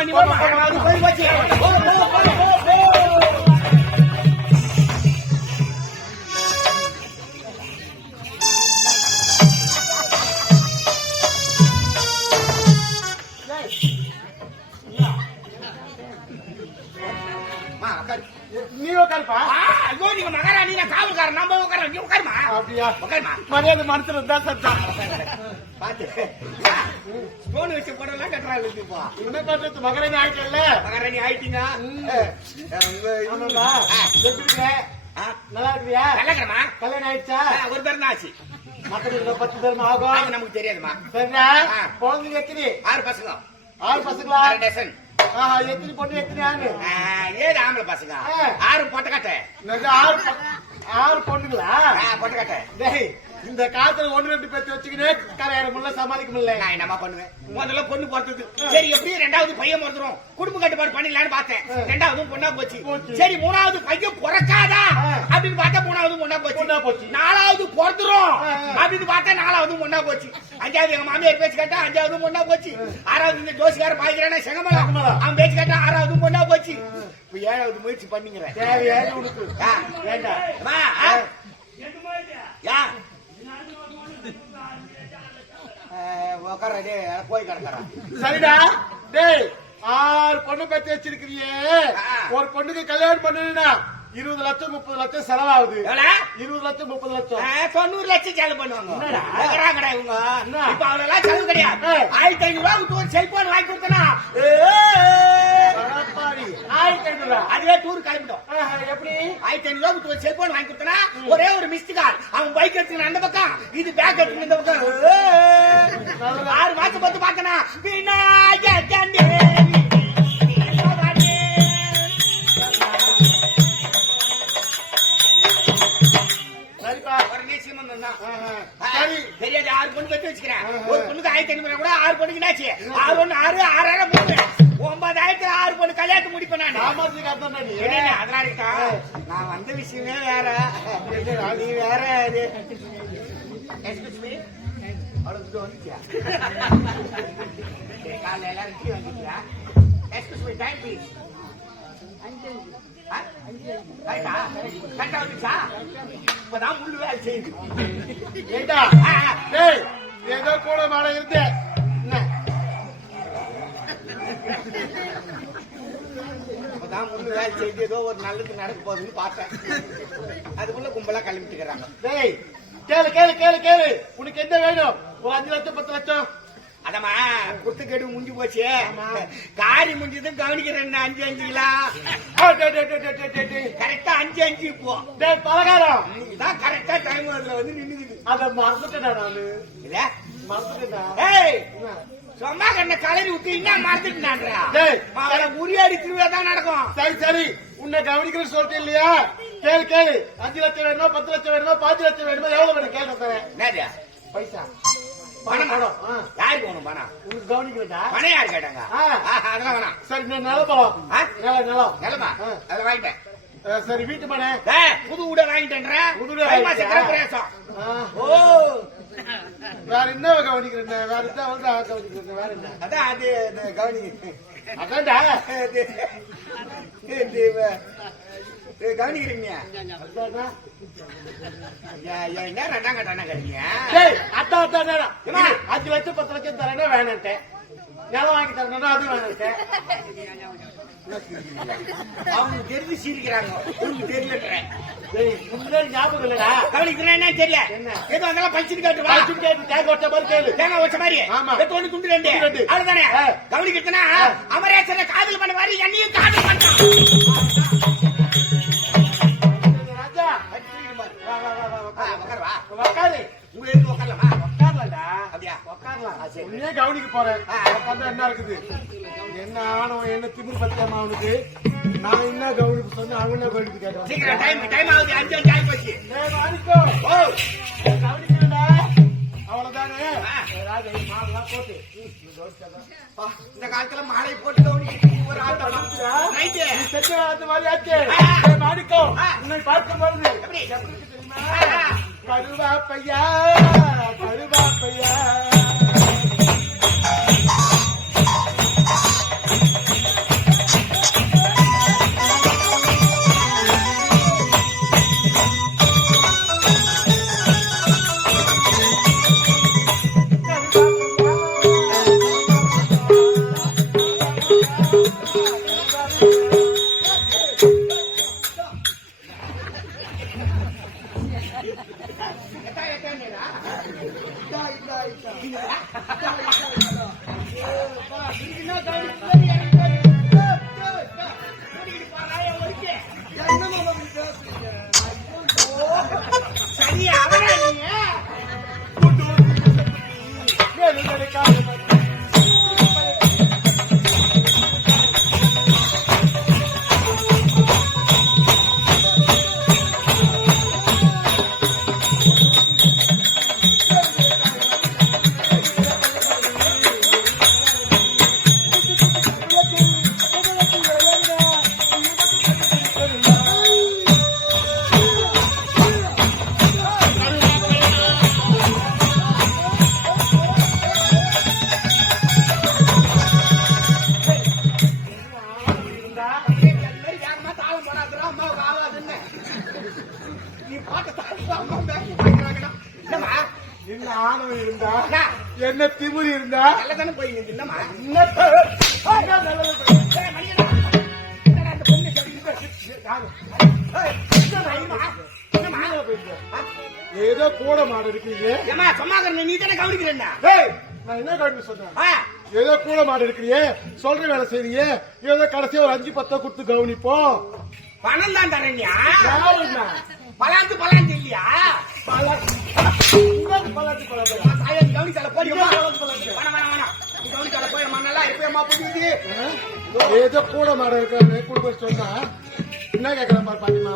போமா நீ போமா அது என்ன பண்றது மகனே ஆயிட்டல்ல? மகாராணி ஆயிட்டீங்க. எப்படி இருக்க நல்லா இருக்கியா? நல்லக்கிறமா கல்யாணம் ஆயிடுச்சா? ஒரு பேர் ஆச்சு. மக்களுக்கு பத்து பேரும் ஆகும்? நமக்கு தெரியாதுமா. சரிடா. குழந்தைங்க எத்தனை? ஆறு பசங்க. ஆறு பசங்களா? டசன் எத்தனை பொண்ணு எத்தனை ஆணு? ஏழு ஆம்பளை பசங்க. ஆறு பொட்டக்கட்டை. ஆறு ஆறு பொண்ணுங்களா? பொட்டக்கட்டை. இந்த காலத்துல ஒண்ணு ரெண்டு பேர்த்து வச்சுக்கினே கல்யாணம் முடியல சமாளிக்க முடியல. நான் என்னமா பண்ணுவேன்? முதல்ல பொண்ணு பிறந்தது. சரி எப்படியும் ரெண்டாவது பையன் பிறந்துரும். குடும்ப கட்டுப்பாடு பண்ணிடலான்னு பார்த்தேன். ரெண்டாவதும் பொண்ணா போச்சு. சரி மூணாவது பையன் பிறக்காதா. அப்படின்னு பார்த்தா மூணாவது பொண்ணா போச்சு. பொண்ணா போச்சு. நாலாவது பிறந்துரும். அப்படின்னு பார்த்தா நாலாவது பொண்ணா போச்சு. அஞ்சாவது எங்க மாமியார் பேச்சு கேட்டா அஞ்சாவது பொண்ணா போச்சு. ஆறாவது இந்த ஜோசிகார பாய்க்கிறான செங்கமலம். அவன் பேச்சு கேட்டா ஆறாவது பொண்ணா போச்சு. இப்ப ஏழாவது முயற்சி பண்ணிக்கிறேன். தேவையான உனக்கு. ஆ? யா. உக்கார போய் கிடக்குறான். சரிடா. டேய் ஆறு பொண்ணு பத்தி வச்சிருக்கிறியே. ஒரு பொண்ணுக்கு கல்யாணம் பண்ணணும்னா இருபது லட்சம் முப்பது லட்சம் செலவாகுது? இருபது லட்சம் முப்பது லட்சம். தொண்ணூறு லட்சம் செலவு பண்ணுவாங்க. இவங்க? இப்ப அவ்வளவு செலவு கிடையாது. ஆயிரத்தி ஐநூறு ரூபாய்க்கு ஒரு செல்போன் வாங்கி கொடுத்தனா. ஆயிரத்தி ஐநூறா? அதுவே டூர் கிளம்பிட்டோம் எப்படி? ஆயிரத்தி ஐநூறு ஒரு செல்போன் வாங்கி கொடுத்தனா? ஒரே ஒரு மிஸ்டு கால் அவன் பைக் எடுத்துக்கணும் அந்த பக்கம் இது பேக் எடுத்துக்கணும் இந்த பக்கம். ஆறு மாசம் பார்த்து பார்த்தனா? விநாயகன் ஆறு பொண்ணு வச்சு வச்சுக்கிறேன். ஒரு பொண்ணுக்கு ஆயிரத்தி ஐநூறு கூட ஆறு பொண்ணுக்கு என்னாச்சு ஆறு ஒண்ணு ஆறு ஆறாயிரம் மூணு ஒன்பதாயிரத்துல ஆறு பொண்ணு கல்யாணம் முடிப்பேன் நான் சாமர்த்தியம் அதான் நீ. என்னண்ணே, அதெல்லாம் இருக்கா நான் வந்த விஷயமே வேற நீ வேற? அவ்வளவு தூரம் வந்துட்டியா? சரி, காலைல எல்லாரும் டீ வாங்கிட்டியா? Excuse me, இப்பதான் முள்ளு வேலை செய்யுது. ஏண்டா ஆ, ஆ. டேய் ஏதோ கூட மாட இருந்தே என்ன இப்பதான் முள்ளு வேலை செய்து ஏதோ ஒரு நல்லது நடக்க போகுதுன்னு பார்த்தேன் அதுக்குள்ள கும்பலா கிளம்பிட்டுக்கிறாங்க டேய் கேளு கேளு கேளு கேளு உனக்கு என்ன வேணும் ஒரு அஞ்சு லட்சம் பத்து லட்சம் அதம்மா குத்து கெடு முடிஞ்சு போச்சு. காரி முடிஞ்சதும் கவனிக்கிறேன் அஞ்சு அஞ்சு கிலோ. கரெக்டா அஞ்சு அஞ்சு இப்போ. பலகாரம். இதான் கரெக்டா டைம் அதுல வந்து நின்னுக்குது. அத மறந்துட்டேடா நானு. இல்ல? என்ன? சும்மா கண்ண கலரி விட்டு டேய். அவளை உரியாடி திருவிழா தான் நடக்கும். சரி சரி. உன்னை கவனிக்கிறேன்னு சொல்லிட்டு இல்லையா? கேளு கேளு. அஞ்சு லட்சம் வேணுமா பத்து லட்சம் வேணுமா பாஞ்சு லட்சம் வேணுமா எவ்வளவு வேணும் கேட்க பைசா. பணம் பணம். யாருக்கு வேணும் பணம்? உனக்கு கவனிக்கிறேன்டா பணம் யாரு கேட்டாங்க? அதெல்லாம் வேணாம். சரி நான் நிலம் ஆ? நிலம் நிலம். அதை வாங்கிட்டேன். சரி வீட்டு மனை புது வீட வாங்கிட்டேன்ற? புது. ஆ, ஓ. வேற என்ன கவனிக்கிறேன் வேற என்ன வந்து கவனிக்கிறேன் வேற என்ன? அதான் அது அது கவனி. அதான்டா. கவனிக்கிறீங்க? அஞ்சு லட்சம் பத்து லட்சம் தரேன்னா வேணான்ட்டேன். நிலம் வாங்கி தரணும்னா அதுவும் வேணான்ட்டேன். அவங்க தெரிஞ்சு சிரிக்கிறாங்க. முன்னாடி ஞாபகம் இல்லடா. கவனிக்கிறேன் என்ன தெரியல. என்ன? எது வந்தாலும் பழிச்சுட்டு காட்டு வா. பழிச்சுட்டு கேட்டு தேங்க ஒட்ட மாதிரி கேளு. தேங்காய் வச்ச மாதிரி. ஆமா. ஒண்ணு துண்டு ரெண்டு. அவ்வளவுதானே. கவனிக்கிறதுனா காதல் பண்ண மாதிரி கவனிக்க போறேன். உட்கார்ந்தா என்ன இருக்குது? என்ன ஆணவம் என்ன திமிர் பத்தியமா அவனுக்கு? நான் என்ன கவனிப்பு சொன்னா அவன் என்ன கவனிப்பு கேட்கறான்? சீக்கிரம் டைம் டைம் ஆகுது. அஞ்சு அஞ்சு ஆகி போச்சு. கவனிக்கிறேன்டா. அவ்வளவுதானே? போட்டு. இந்த காலத்துல மாலை போட்டு ஒரு ஆட்டம். நைட்டு அந்த மாதிரி ஆச்சு. ஆ. டேய், மாணிக்கோ ஆ. உன்னை பார்க்கும் பொழுது எப்படி? தெரியுமா? ஆ. சரியா அவனே நீ. கூட்டு வந்து ஏதோ கூட மாடு இருக்கீங்க ஏம்மா, சும்மா நீ தானே கவனிக்கிறேன்னா? ஏய் நான் என்ன சொன்னேன் ஆ, ஏதோ கூட மாடு இருக்கிறியே சொல்ற வேலை செய்றியே ஏதோ கடைசியா ஒரு அஞ்சு பத்தோ கொடுத்து கவனிப்போம். பணம் தான் தரேன்யா. பலாந்து பலாந்து இல்லையா? பல- இன்னொரு பல்லாட்டு பல்லாட்டு. தாயை நீ கவனிச்சால போடியம்மா பலாந்து பல்லாட்டு. வேணாம் வேணாம் வேணாம் கவனிச்சால புரியுது ஆ? ஏதோ கூட மாடு இருக்கான்னு குடும்ப சொன்னா என்ன கேக்குறான் பாரு பாத்திமா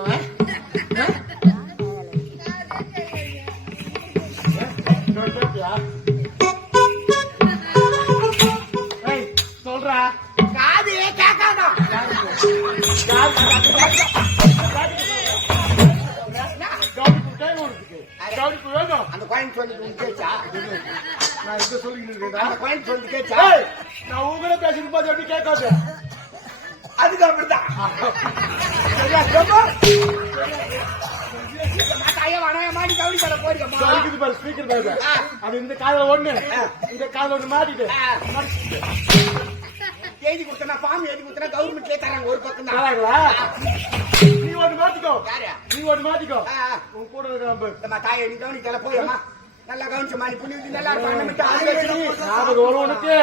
ஏய், சொல்றா. காது கேட்காதா? அந்த கோயின் சொல்லி கேச்சா நான் இங்க சொல்லிக்கிட்டு இருக்கேன்டா. அந்த கோயின் சொல்லி கேச்சா ஏய், நான் உங்களை பேசிட்டு போது எப்படி கேட்காது? அதுக்கு அப்படிதான். நீ கவனிச்சால போடியம்மா இருக்குது பாரு ஸ்பீக்கர் பாரு. ஆ. அது இந்த காதுல ஒண்ணு. இந்த காதுல ஒண்ணு மாட்டிட்டு. எழுதி கொடுத்தனா ஃபார்ம் எழுதி கொடுத்தனா கவர்மெண்ட்லயே தராங்க ஒரு பக்கம் தான்? நீ ஒண்ணு மாத்திக்கோ. யாரு? நீ ஒண்ணு மாத்திக்கோ. உன் கூட அம்மா தாயே நீ கவனிச்சால போயம்மா நல்லா கவனிச்சம்மா நீ புண்ணியத்துக்கு நல்லா ஞாபகம் வரும் உனக்கு?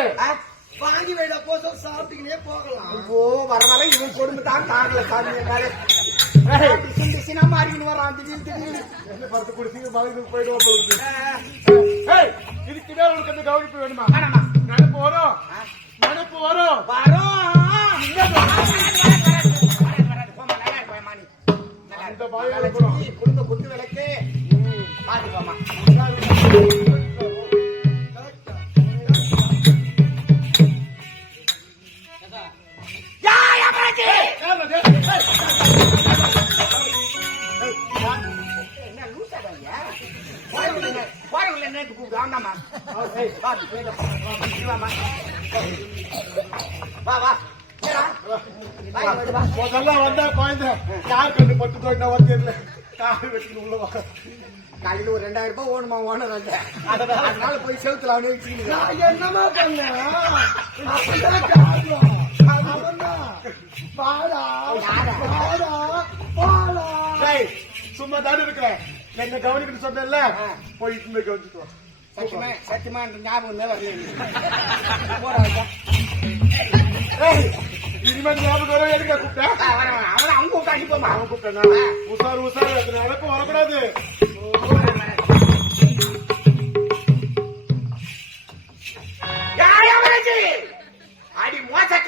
வாங்கி வைடா போதும் சாப்பிட்டுக்கினே போகலாம். ஓ வர வர இவன் கொடுமை தான் தாங்கல சாமி என்னாலே. ஏய், டிசன் டிசனா மாறிக்கின்னு வரான் திடீர்னு திடீர்னு. என்ன படத்து குடிச்சீங்க? மகளுக்கு போயிடுவோம் போகுது இதுக்கு மேல உனக்கு அந்த கவனிப்பு வேணுமா. நினப்பு வரும். நினப்பு வரும். வரோம். அந்த. வச்சு, குடும்ப குத்து விளக்கு. பாத்துக்கோமா ரெண்டாயிரம் ரூபாய் ஓணுமா ஓனர் அந்த அதனால போய் செவுத்துல அவனே வச்சுக்கிட்டு நான் என்னமா டேய், சும்மா தானே இருக்கிறேன் என்ன கவனிக்கணும் சொன்னேன்ல? ஆ. போய் இட்டுமே கவனிச்சுட்டு. சத்தியமா சத்தியமா அந்த ஞாபகம் தான் வரல இனிமேல் ஞாபகம் வர எதுக்கு கூப்பிட்டேன். அவனை அவங்க உட்காந்து போமா அவன் கூப்பிட்டேனா உசாரு உசாரு வரக்கூடாது.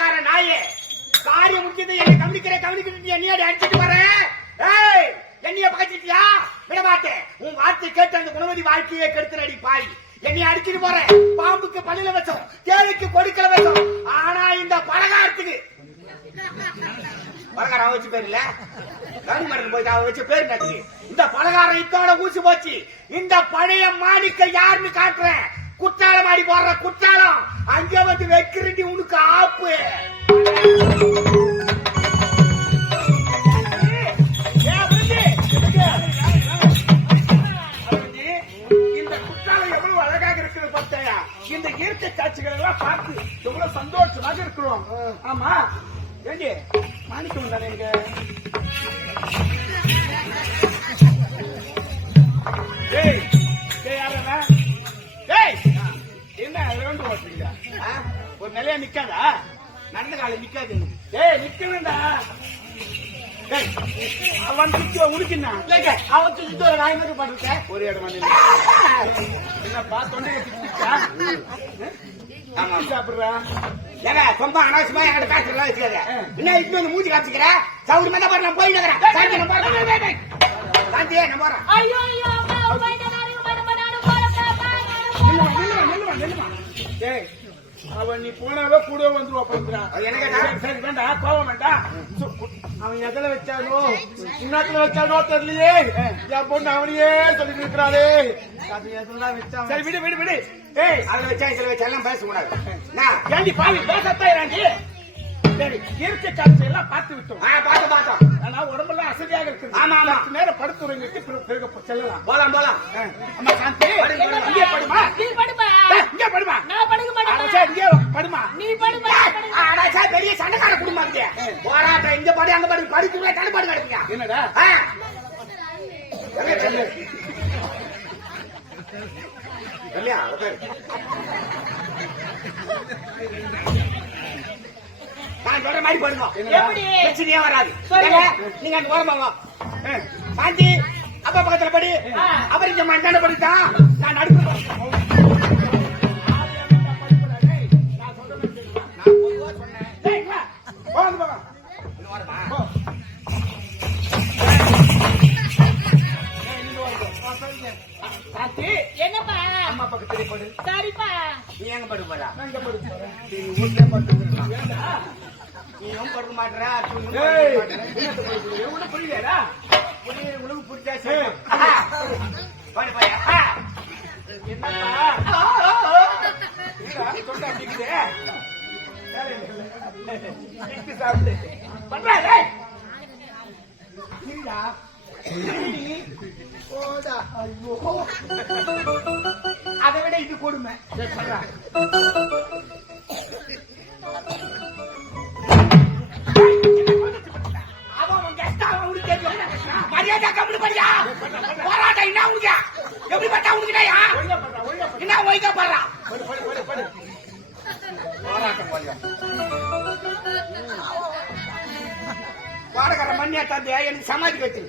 மோசக்கார நாயே. காரியம் முடிஞ்சது. என்னை கவனிக்கிற கவனிக்கிற என்னையாடி அடிச்சிட்டு வர ஏய் என்னைய பகச்சிட்டியா? விட மாட்டேன் உன் வார்த்தை கேட்டு அந்த குணவதி வாழ்க்கையை கெடுத்துறடி பாய். என்னை அடிச்சிட்டு போறேன் பாம்புக்கு பள்ளியில வச்சோம். தேவைக்கு கொடுக்கல வச்சோம். ஆனா இந்த பலகாரத்துக்கு பலகாரம் அவ வச்சு பேர் இல்ல? கவர்மெண்ட் மரம் போயிட்டு அவ வச்ச பேர் நட்டு இந்த பலகாரம் இத்தோட ஊசி போச்சு. இந்த பழைய மாணிக்க யாருன்னு காட்டுறேன். குற்றாலம் மாடி போடுற குற்றாலம். அங்க வந்து வைக்கிறண்டி உனக்கு ஆப்பு. இந்த குற்றாலம் எவ்வளவு அழகாக இருக்குது பார்த்தாயா? இந்த இயற்கை காட்சிகள் எல்லாம் பார்த்து எவ்வளவு சந்தோஷமாக இருக்கிறோம். ஆமா. ஏண்டி மாணிக்கம் தானே எங்க என்ன ரவுண்டு ஓட்டுறீங்க ஆ? ஒரு நிலையா நிக்காதா? நடந்த காலம் நிக்காது டேய் நிக்கணும்டா அவன் சுத்தி உனக்கு என்ன இல்லைங்க, அவன் சுத்தி ஒரு நாய் மாதிரி படுத்தேன் ஒரு இடம் என்னப்பா தொண்டையை பிடிச்சா ஆமா. சாப்பிடுறா. ஏங்க ரொம்ப அனாவசியமா என்கிட்ட வச்சுக்காத. என்ன இப்படி வந்து மூஞ்சி காமிச்சுக்கிற? சவுரி மேல பாரு நான் போயிட்டு சாந்தி நான் போறேன் நான் போறேன் ஐயோ ஐயோ நில்லுமா. அவன் நீ போனாவே கூட வந்துருவா பண்றான் அது எனக்கு என்ன? சரி, வேண்டாம் கோவம் வேண்டாம் அவன் எதுல வச்சானோ இன்னத்துல வச்சானோ தெரியலையே. என் பொண்ணு அவனையே சொல்லி இருக்கிறாளே அது எதுலாம் வச்சான்? சரி விடு விடு விடு. ஏய் அதுல வச்சா இதுல வச்சா எல்லாம் பேசக்கூடாது நான் ஏண்டி பாவி பேசத்தான் ஏண்டி? சரி இயற்கை காட்சி எல்லாம் பார்த்து விட்டோம். ஆ பாத்து பார்த்தோம் ஆனா உடம்பெல்லாம் அசதியாக இருக்குது. ஆமா, ஆமா. நேரம் படுத்துறவங்களுக்கு பிறகு பிறகு செல்லலாம். போலாம் போலாம். அம்மா சாந்தி. இங்கே படுமா? இங்கே படுமா? படுமா? நீ சார் பெரிய சண்டைக்கார குடும்பம் இருக்கு. போராட்டம் இங்க பாடு அங்க பாடு படிச்சு தடுப்பாடு கிடப்பீங்க என்னடா. நான் சொல்ற மாதிரி பண்ணுங்க எப்படி? பிரச்சனையே வராது. நீங்க அந்த ஓரமா வா. ஆ. சாந்தி அப்பா பக்கத்துல படி. இங்க மண்டான படித்தான் நான் நடுப்புற அம்மா பக்கத்துல படு சரிப்பா நீ எங்க படுக்க போறா நான் இங்க படுக்க போறேன். நீ வீட்டுல படுத்துக்கலாம் நீயும் படுக்க மாட்டேற அச்சுவும் ஏய், படுக்க மாட்டேற. என்னத்த படுக்க? இது ஒண்ணும் புரியலையாடா? புரியுது, உனக்கு புரிஞ்சா ஏய். சரி. ஆஹா. பாடு, பாடு. ஆஹா. என்னப்பா? ஆ, ஆ, ஆ. என்னடா, தொண்டை அடிக்குது? வேலை இல்லை. இட்லி சாப்பிடு. பண்றா, டேய். இருடா. இருடி. போடா ஐயோ விட இது கொடுமை. சரி, மரியாதை கம்மி பண்ணியா போராட்டம் என்ன உனக்கு? எப்படி பார்த்தா உனக்குடையா என்ன ஒய்க்க போடுறா? போராட்டம் வாடகை மண்ணியா தந்தையா எனக்கு சமாதி வச்சு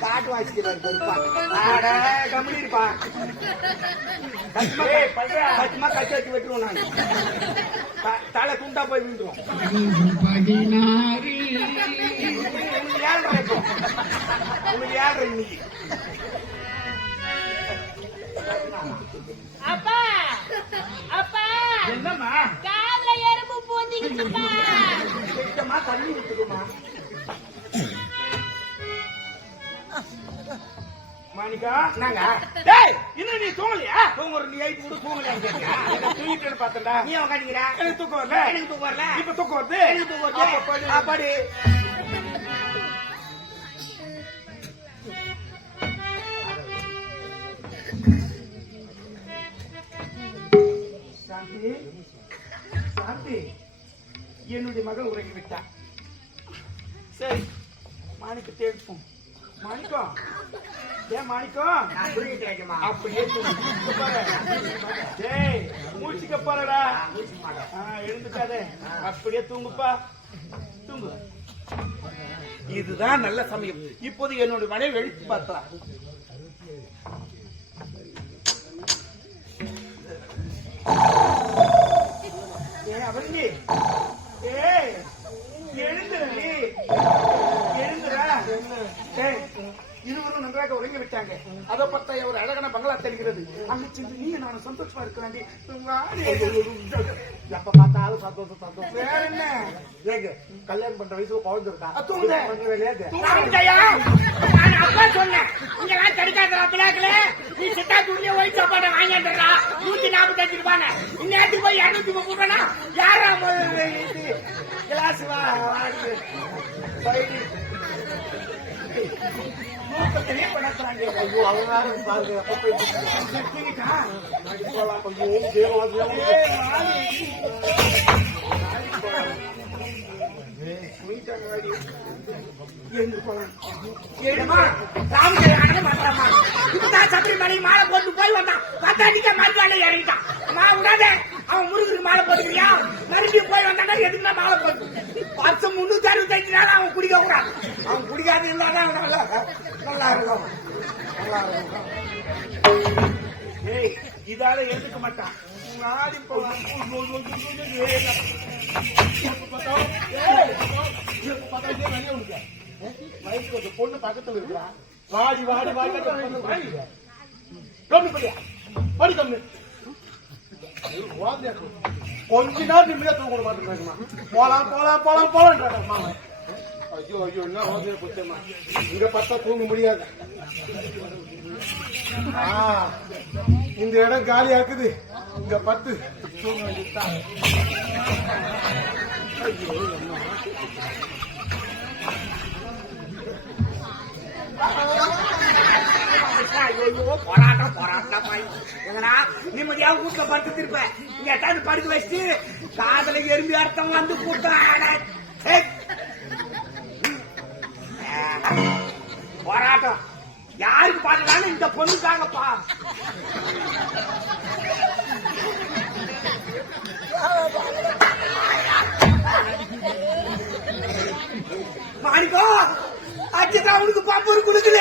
பாட்டு வாசிக்கிறார் பெருப்பா ஆட கம்பெனி இருப்பா. கட்சி வச்சு வெட்டுருவோம் நான் த- தலை துண்டா போய் விழுந்துரும் உனக்கு ஏழ்ரை இப்போ. உனக்கு ஏழ்ரை இன்னைக்கு. அப்பா அப்பா. என்னம்மா? காதுல எறும்பு தண்ணி விட்டுக்குமா மாணிக்கா என்னங்க? டேய் இன்னும் நீ தூங்கலையா? தூங்குற நீ ஐட்டு கூட? எனக்கு தூங்கிட்டு பார்த்தேன்டா நீ உட்காந்துக்கிற எனக்கு தூக்கம் வரல? எனக்கு தூக்கம் வரல. இப்ப தூக்கம் வருது? எனக்கு தூக்கம் வருது. அப்ப படு. ஆ, படு. சாந்தி சாந்தி. என்னுடைய மகள் உறங்கி விட்டான் சரி மாணிக்கத்தை எழுப்போம் மாணிக்கம் ஏன் மாணிக்கம் அப்படியே தூங்கு. பாரு. டேய் மூச்சுக்க போறடா. எழுந்துக்காதே. அப்படியே தூங்குப்பா. தூங்கு. இதுதான் நல்ல சமயம். இப்போது என்னுடைய மனைவி எழுத்து பார்த்தா. ஏ அவருங்க ஏய் எழுந்துரு நீ எழுந்துடா ஏய் இருவரும் நன்றாக உறங்கி விட்டாங்க பார்த்தா ஒரு அழகான பங்களா தெரிகிறது அங்க சென்று நீ நான் சந்தோஷமா இருக்கிறாண்டி எப்ப பார்த்தாலும் சந்தோஷம் சந்தோஷம் வேற என்ன ஏங்க கல்யாணம் பண்ற வயசுல குழந்தை இருக்கா அப்பா சொன்னேன். இங்கெல்லாம் கிடைக்காதுடா, பிள்ளைகளே. நீ சித்தா துணியை ஒயிட் சாப்பாடை வாங்கிட்டுடா. நூத்தி நாற்பத்தஞ்சு ரூபான்னு. இந்நேரத்துக்கு போய் இருநூத்தி முப்பது ரூபானா? யாரா? கிளாஸ் வா, ஏழுமா, மாலை போட்டு போய் வந்தான். பத்தாண்டிக்கே மறுநாளே இறங்கிட்டான். மா, விடாதே. அவன் முருகருக்கு மாலை போட்டுக்கிறியா? மறுபடியும் போய் வந்தான்னா எதுக்குன்னா மாலை போட்டு வருஷம் முன்னூத்தி அறுபத்தஞ்சு நாள் அவன் குடிக்க கூடாது அவன் குடிக்காது இருந்தாதான் நல்லா நல்லா இருக்கும் இதால எடுக்க மாட்டான். நாடி போலாம் பொண்ணு பக்கத்துல இருக்கா? வாடி வாடி வாடி கம்மி பண்ணியா? படி கம்மி. கொஞ்ச நேரம் நிம்மதியா தூங்க மாட்டேங்கிறாங்கம்மா போலாம் போலாம் போலாம் போலாம் மாமா. ஐயோ ஐயோ என்ன ஓதிய குத்தம்மா இங்க பார்த்தா தூங்க முடியாது ஆ, இந்த இடம் காலியா இருக்குது இங்க பத்து தூங்க வேண்டியதுதான். ஐயோ, அம்மா. ஐயோ போராட்டம் போராட்டம் நிம்மதியா வீட்டுல படுத்து இருப்பேன் இங்க எட்டாவது படுக்க வச்சுட்டு காதல எறும்பி அர்த்தம் வந்து கூட்டம் போராட்டம். யாருக்கு பாக்கலான்னு இந்த பொண்ணுக்காகப்பா மாணிக்கோ அச்சு அவனுக்கு பம்பூர் கொடுக்கல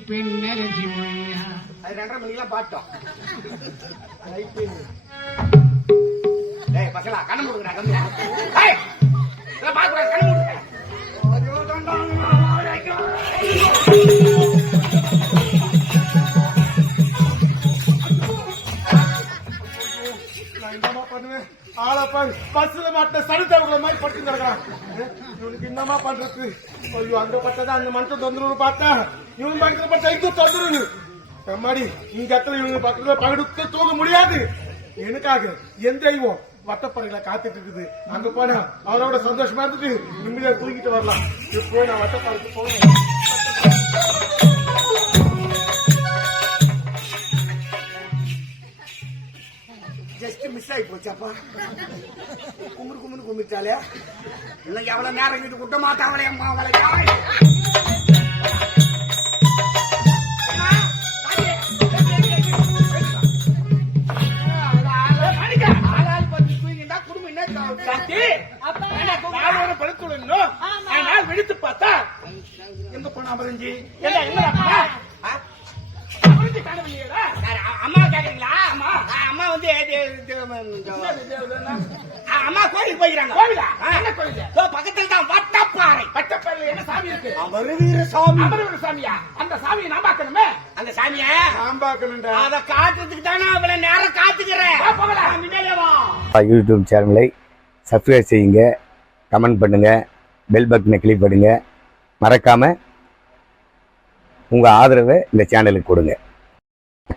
பின்னர் பெண்ணரசி அது ரெண்டரை மணிக்கெல்லாம் பாட்டோம் டேய் பசங்களா கண்ணு மூடுங்கடா கம்மி டேய் கண்ணு மூடுங்க பண்ணுவேன் பஸ்ல மாட்ட சடுத்தவங்கள மாதிரி படுத்து கிடக்குறான். இவனுக்கு என்னமா பண்றது? ஐயோ அந்த பட்டதா? அந்த மனுஷன் தொந்தரவு பார்த்தா இவன் பக்கத்துல பட்ட இது தொந்தரவு அம்மாடி இங்க அத்தனை இவங்க பக்கத்துல படுத்து தூங்க முடியாது. எனக்காக எந்த தெய்வம் வட்டப்பறையில காத்துட்டு இருக்குது? அங்க போனா அவனோட சந்தோஷமா இருந்துட்டு நிம்மதியா தூங்கிட்டு வரலாம். இப்போ நான் வட்டப்பறைக்கு போனேன் மிஸ் ஆகி போச்சாப்பா? குமுறு குமுறு கும்பிட்டாலே இன்னைக்கு எவ்வளவு நேரம் இது விட்ட மாட்டாங்களே அம்மா அவளை வெடித்து பார்த்தா எங்க போனா அமரஞ்சி என்ன எங்க அம்மா கேக்குறீங்களா? அம்மா ஆ, அம்மா வந்து அம்மா கோயிலுக்கு போய்க்கிறாங்க. கோவிலா? என்ன கோயில்? இதோ பக்கத்துல தான் வட்டப்பாறை. என்ன சாமி இருக்கு? அமரவீர சாமி. அமரவீர சாமியா? அந்த சாமியை நான் பார்க்கணுமே? அந்த சாமிய? நான் பார்க்கணும்டா. அத காட்டுறதுக்கு தானே அவ்வளவு நேரம் காத்துக்கிறேன். முன்னாலே வா. யூடியூப் சேனலை சப்ஸ்கிரைப் செய்யுங்க கமெண்ட் பண்ணுங்கள் பெல் பட்டனை கிளிக் பண்ணுங்கள் மறக்காமல் உங்கள் ஆதரவை இந்த சேனலுக்கு கொடுங்க.